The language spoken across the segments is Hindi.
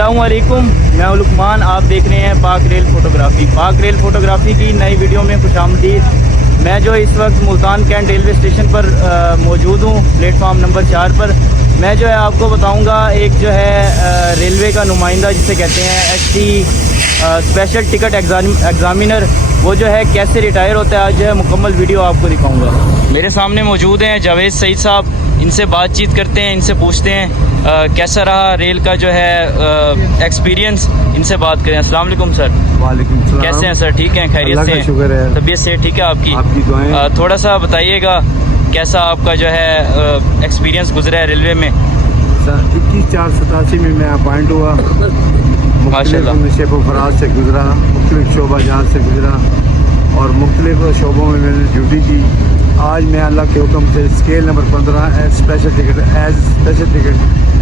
अस्सलामुअलैकुम, मैं लुकमान। आप देख रहे हैं पाकरेल फ़ोटोग्राफ़ी। पाकरेल फ़ोटोग्राफ़ी की नई वीडियो में खुशामदीद। मैं जो इस वक्त मुल्तान कैंट रेलवे स्टेशन पर मौजूद हूँ, प्लेटफार्म नंबर 4 पर। मैं जो है आपको बताऊँगा एक जो है रेलवे का नुमाइंदा जिसे कहते हैं StE स्पेशल टिकट एग्ज़ामिनर, वो जो है कैसे रिटायर होता है। आज जो है मुकम्मल वीडियो आपको दिखाऊँगा। मेरे सामने मौजूद हैं जावेद सईद साहब। इनसे बातचीत करते हैं, इनसे पूछते हैं कैसा रहा रेल का जो है एक्सपीरियंस। इनसे बात करें। अस्सलाम वालेकुम सर। वालेकुम सलाम। कैसे हैं सर? ठीक हैं, खैरियत से हैं? शुक्र है। तबीयत से ठीक है आपकी? आपकी दुआएं। थोड़ा सा बताइएगा कैसा आपका जो है एक्सपीरियंस गुजरा है रेलवे में। 21/4/87 में मैं अपॉइंट हुआ। माशाल्लाह। शेप फराज से गुजरा, मुख्तलिफ शोबा जहाज से गुजरा और मुख्तलिफ शोबों में मैंने ड्यूटी की। आज मैं अल्लाह के हुक्म से scale number 15 special ticket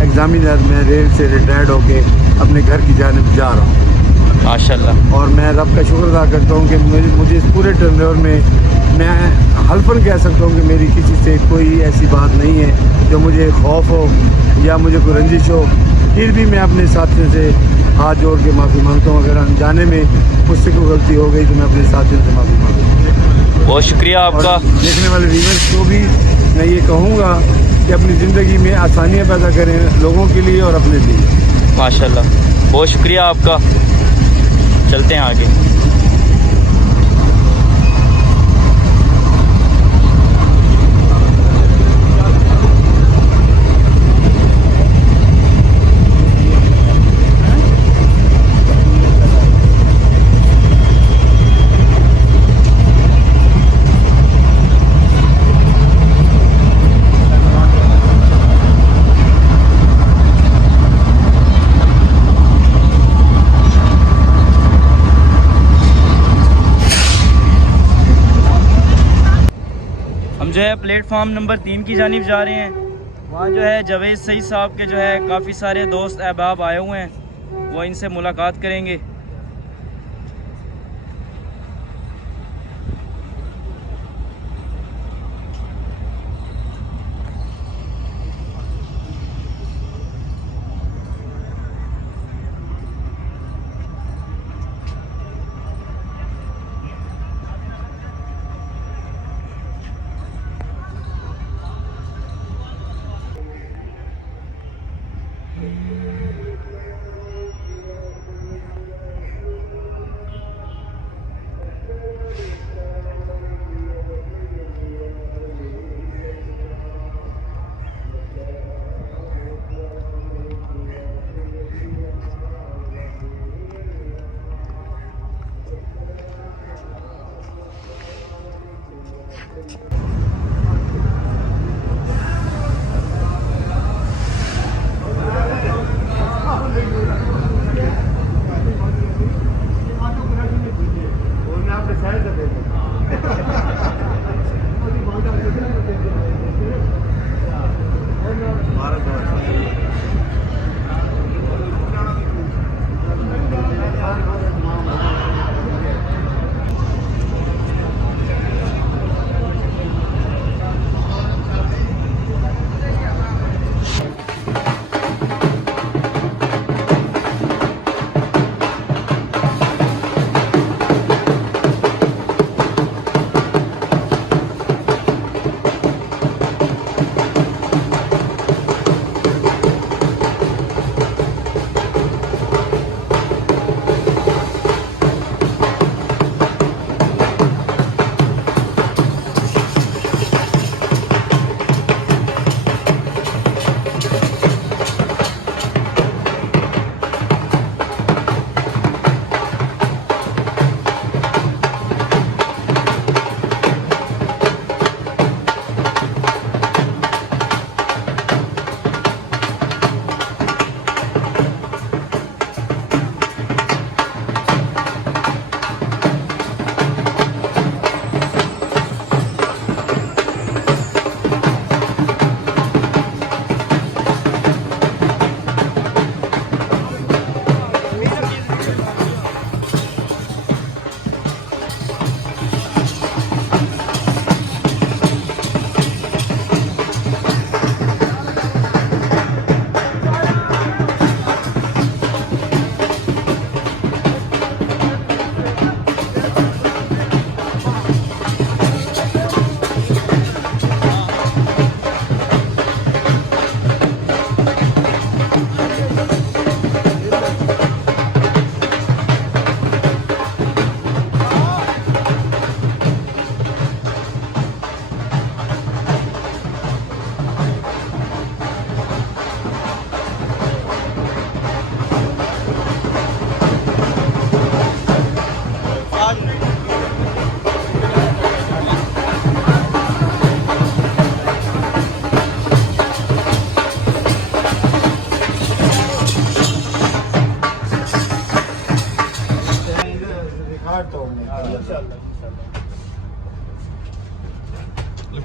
examiner में रेल से रिटायर्ड होके अपने घर की जानिब जा रहा हूँ। माशाल्लाह। और मैं रब का शुक्र अदा करता हूँ कि मुझे इस पूरे टर्नओवर में मैं हल्फन कह सकता हूँ कि मेरी किसी से कोई ऐसी बात नहीं है जो मुझे खौफ हो या मुझे कोई रंजिश हो। फिर भी मैं अपने साथियों से हाथ जोड़ के माफ़ी मांगता हूँ। अगर अनजाने में मुझसे कोई गलती हो गई तो मैं अपने साथियों से माफ़ी मांगता हूँ। बहुत शुक्रिया आपका। देखने वाले व्यूअर्स को भी मैं ये कहूँगा कि अपनी ज़िंदगी में आसानियाँ पैदा करें, लोगों के लिए और अपने लिए। माशाल्लाह, बहुत शुक्रिया आपका। चलते हैं आगे। हम जो है प्लेटफार्म नंबर 3 की जानिब जा रहे हैं। वहाँ जो है जावेद सईद साहब के जो है काफ़ी सारे दोस्त अहबाब आए हुए हैं, वो इनसे मुलाकात करेंगे।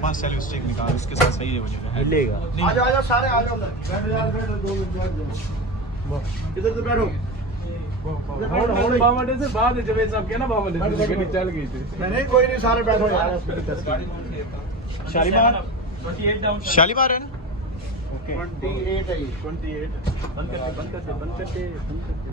पांच सेल्फी स्टिक निकाल, इसके साथ सही हो जाएगा। मिलेगा। आ जाओ सारे आ जाओ, बैठो यार, बैठो 2 मिनट बैठ जाओ, इधर तो बैठो। ਹੁਣ ਬਾਵੜੇ से बाद जवेद साहब के ना बावड़े से गाड़ी चल गई थी। नहीं कोई नहीं, सारे बैठो यार। शालीमार, 28 डाउन, शालीमार है ना? 28 है ये। 28 बंद करते बंद करते बंद करते बंद करते।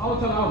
आओ चल आओ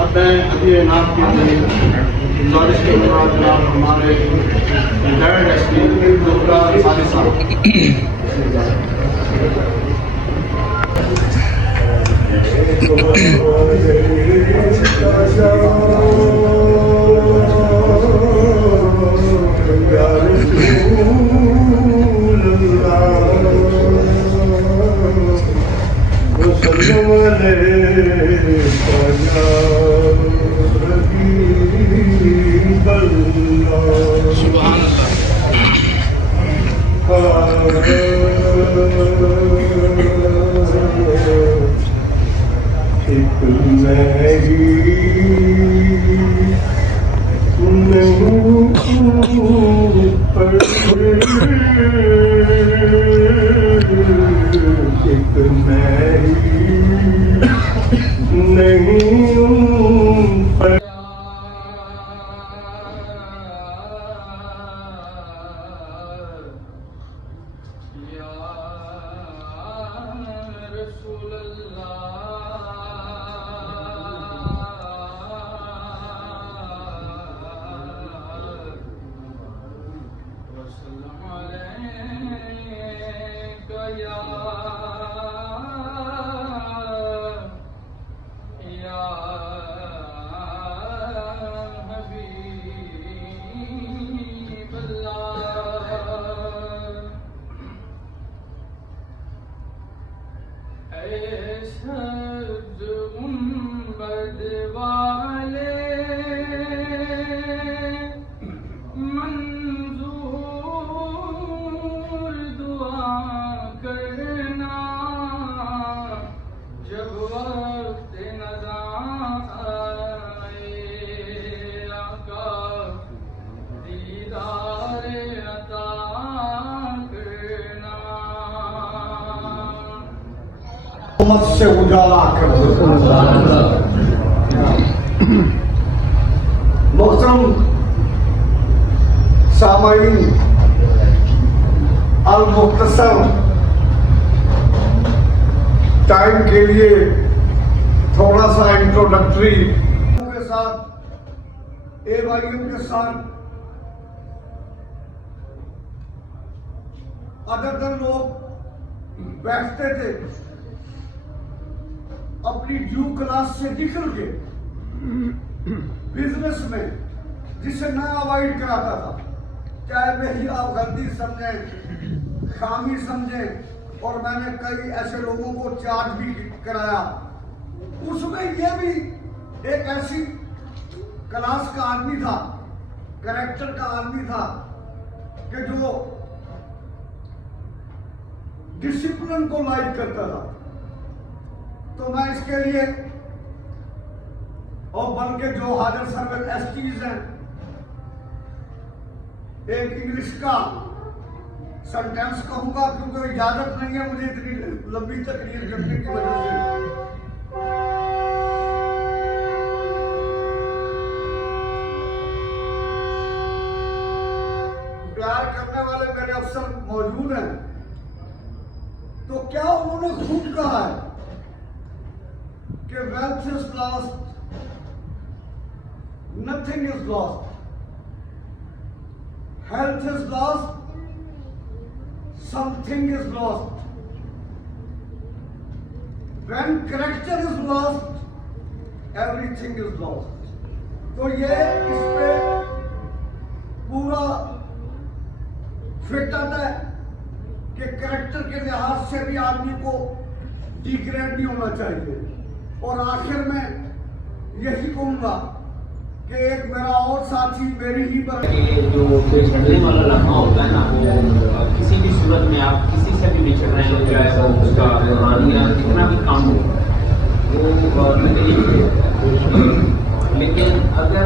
अब मैं अभी नाम के नॉलेज के बाद जनाब हमारे रिटायर्ड एसपी का सालिसा से उजाला कर मोहतरम सामाईन अल मुख्तसर टाइम के लिए थोड़ा सा इंट्रोडक्टरी के साथ ए भाइयों के साथ अदर लोग बैठते थे अपनी ड्यू क्लास से निकल के बिजनेस में जिसे ना अवॉइड कराता था, चाहे मेरी आप गलती समझें, खामी समझें, और मैंने कई ऐसे लोगों को चार्ज भी कराया। उसमें ये भी एक ऐसी क्लास का आदमी था, कैरेक्टर का आदमी था कि जो डिसिप्लिन को लाइक करता था। तो मैं इसके लिए और बल्कि जो हाजिर सर्विस एसटीज हैं, एक इंग्लिश का सेंटेंस कहूंगा क्योंकि इजाजत नहीं है मुझे इतनी लंबी तकरीर करने की वजह से। प्यार करने वाले मेरे अफसर मौजूद हैं, तो क्या उन्होंने खुद कहा है कि wealth is lost, nothing is lost, health is lost, something is lost, when character is lost, everything is lost। तो ये इस पे पूरा फिट आता है कि करैक्टर के लिहाज से भी आदमी को डिग्रेड नहीं होना चाहिए। और आखिर में यही कहूँगा कि एक मेरा और साथी मेरी ही जो झड़ने वाला लम्हा होता है ना, वो किसी भी सूरत में आप किसी से भी बिछड़ रहे हो, चाहे वो उसका पुरानिया कितना भी काम हो, वो तकलीफ है। लेकिन अगर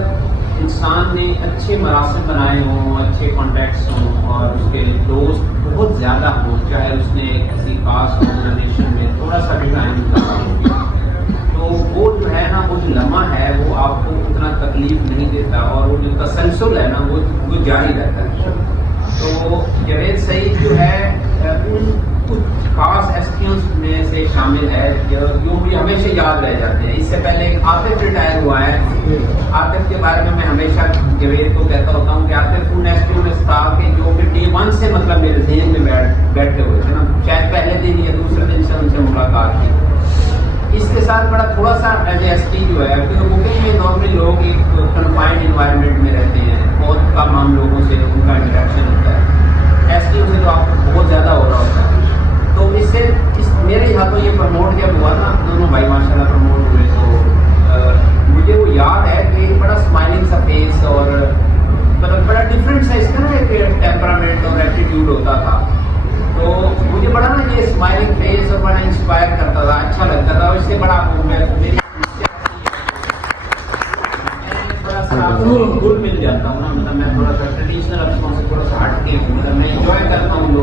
इंसान ने अच्छे मरासिम बनाए हों, अच्छे कॉन्टैक्ट्स हों और उसके दोस्त बहुत ज़्यादा हों, चाहे उसने किसी खास ऑर्गेनाइजेशन में थोड़ा सा भी टाइम निकाला, तो वो जो है ना, वो जो लम्हा है वो आपको उतना तकलीफ नहीं देता और वो जो तसलसल है ना वो जारी रहता है। तो जवेद सईद जो है उन कुछ खास एसपीओस में से शामिल है जो भी हमेशा याद रह जाते हैं। इससे पहले एक आतिफ रिटायर हुआ है, आतिफ के बारे में मैं हमेशा जवेद को कहता होता हूँ कि आतिफ उन एसपीओ में था कि जो कि डे 1 से मतलब मेरे जहन में बैठे हुए थे ना, शायद पहले दिन या दूसरे दिन से उनसे मुलाकात की। इसके साथ बड़ा थोड़ा सा एसटी जो है, क्योंकि बुकिंग में नॉर्मली लोग एक कन्फाइंड इन्वायरमेंट में रहते हैं, बहुत कम हम लोगों से उनका इंटरेक्शन होता है। एसटी से तो आपको बहुत ज़्यादा हो रहा होता है। तो इससे मेरे हाथों ये प्रमोट जब हुआ ना, दोनों भाई माशाल्लाह प्रमोट हुए, तो मुझे वो याद है कि बड़ा स्माइलिंग सा फेस और मतलब बड़ा डिफरेंट सा इसका ना एक टेम्परामेंट और एटीट्यूड होता था। तो मुझे बड़ा ना ये स्माइलिंग फेस और बड़ा इंस्पायर करता था, अच्छा लगता था। और इससे बड़ा मेरी थोड़ा सा गुल मिल जाता हूँ ना, मतलब मैं थोड़ा सा ट्रेडिशनल अपनों से थोड़ा सा हट के हूँ, मतलब मैं इंजॉय करता हूँ लोग।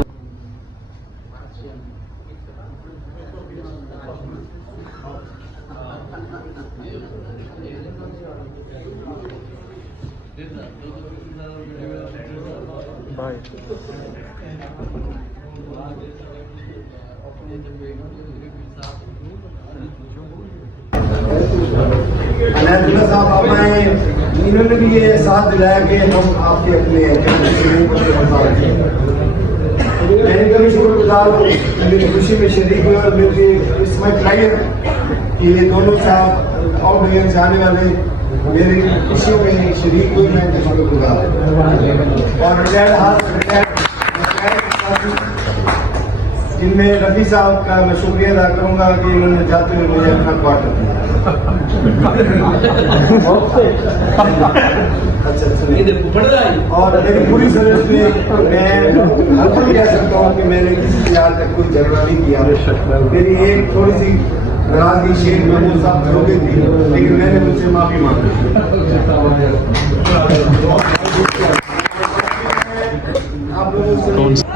अनायतुल्लाह साहब आप आए, इन्होंने भी ये साथ दिलाया कि हम आपके अपने मैंने कभी शुक्रगुजार हूँ, मेरी खुशी में शरीक हुए और मेरे इसमें क्लाइयर कि ये दोनों साहब और भैया जाने वाले मेरी खुशियों में शरीक हुए, मैं इनका शुक्रगुजार हूँ। और इनमें रफ़ी साहब का मैं शुक्रिया अदा करूँगा कि इन्होंने जाते हुए मुझे अपना क्वार्टर दिया। अच्छा, और मेरी पूरी सर्विस में मैं बिल्कुल कह सकता हूँ कि मैंने किसी से आज तक कोई झगड़ा नहीं किया। मेरी एक थोड़ी सी नाराजगी शेख महमूद साहब हो गई थी, लेकिन मैंने मुझसे माफी मांगी। आप लोगों से